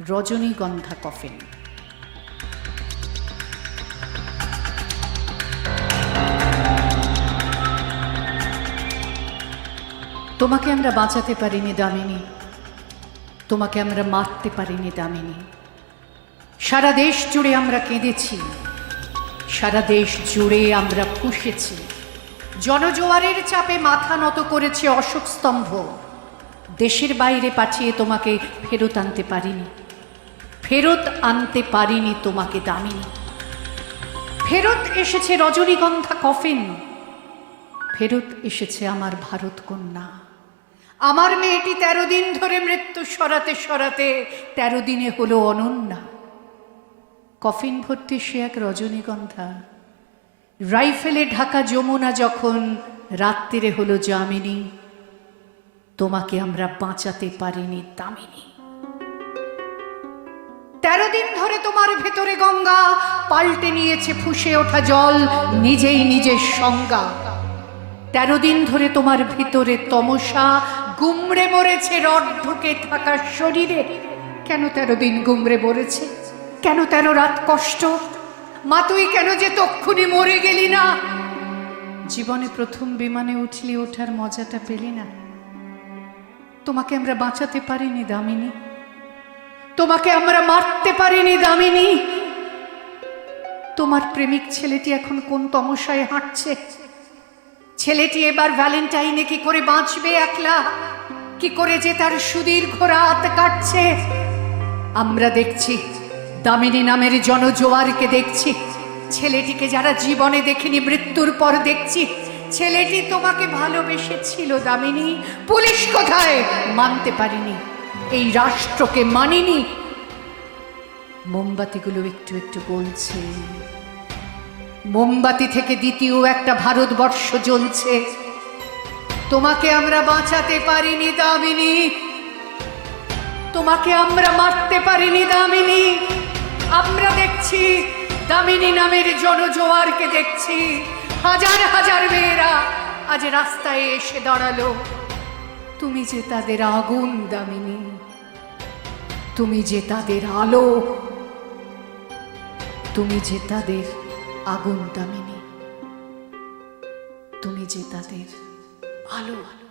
রজনীগন্ধা কফিন। তোমাকে আমরা বাঁচাতে পারিনি দামিনী। তোমাকে আমরা মারতে পারিনি দামিনী। সারা দেশ জুড়ে আমরা কেঁদেছি। সারা দেশ জুড়ে আমরা পুষেছি। জনজোয়ারের চাপে মাথা নত করেছে অশোক স্তম্ভ। দেশের বাইরে পাঠিয়ে তোমাকে ফেরত আনতে পারিনি। ফেরত আনতে পারিনি তোমাকে দামিনী। ফেরত এসেছে রজনীগন্ধা কফিন। ফেরত এসেছে আমার ভারত কন্যা। আমার মেয়েটি তেরো দিন ধরে মৃত্যু সরাতে সরাতে তেরো দিনে হলো অনন্যা। কফিন ভর্তি সে এক রজনীগন্ধা। রাইফেলে ঢাকা যমুনা যখন রাত্রিরে হলো জামিনী তোমাকে আমরা বাঁচাতে পারিনি দামিনী। দিন ধরে তোমার ভেতরে গঙ্গা? পাল্টে নিয়েছে, ফুসে ওঠা জল, নিজেই নিজের সংজ্ঞা। তেরো দিন ধরে তোমার ভিতরে তমসা, গুমড়ে মরেছে, রড ঢুকে থাকা শরীরে। কেন তেরো দিন গুমড়ে মরেছে? কেন তেরো রাত কষ্ট? মা, তুই কেন যে তক্ষুনি মরে গেলি না? জীবনে প্রথম বিমানে উঠলি, ওঠার মজাটা পেলি না। তোমাকে আমরা বাঁচাতে পারিনি, দামিনী। তোমাকে আমরা মারতে পারিনি, দামিনী। তোমার প্রেমিক ছেলেটি এখন কোন তমসায় হাঁটছে? ছেলেটি এবার ভ্যালেন্টাইনে কি করে বাঁচবে একলা? কি করে যে তার সুদীর্ঘ রাত কাটছে? আমরা দেখছি, দামিনী নামের জনজোয়ারকে দেখছি। ছেলেটিকে যারা জীবনে দেখিনি, মৃত্যুর পর দেখছি। ছেলেটি তোমাকে ভালোবেসেছিল, দামিনী। পুলিশ কোথায়? মানতে পারিনি। এই রাষ্ট্রকে মানিনি। মোমবাতিগুলো একটু একটু বলছে মোমবাতি থেকে দ্বিতীয় একটা ভারতবর্ষ জ্বলছে। তোমাকে আমরা বাঁচাতে পারিনি, দামিনী। তোমাকে আমরা মারতে পারিনি, দামিনী। আমরা দেখছি দামিনী নামের জনজোয়ারকে দেখছি। হাজার হাজার মেয়েরা আজ রাস্তায় এসে দাঁড়াল। তুমি যে তাদের আগুন দামিনী, তুমি যে তাদের আলো, তুমি যে তাদের আগুন দামিনী, তুমি যে তাদের আলো। আলো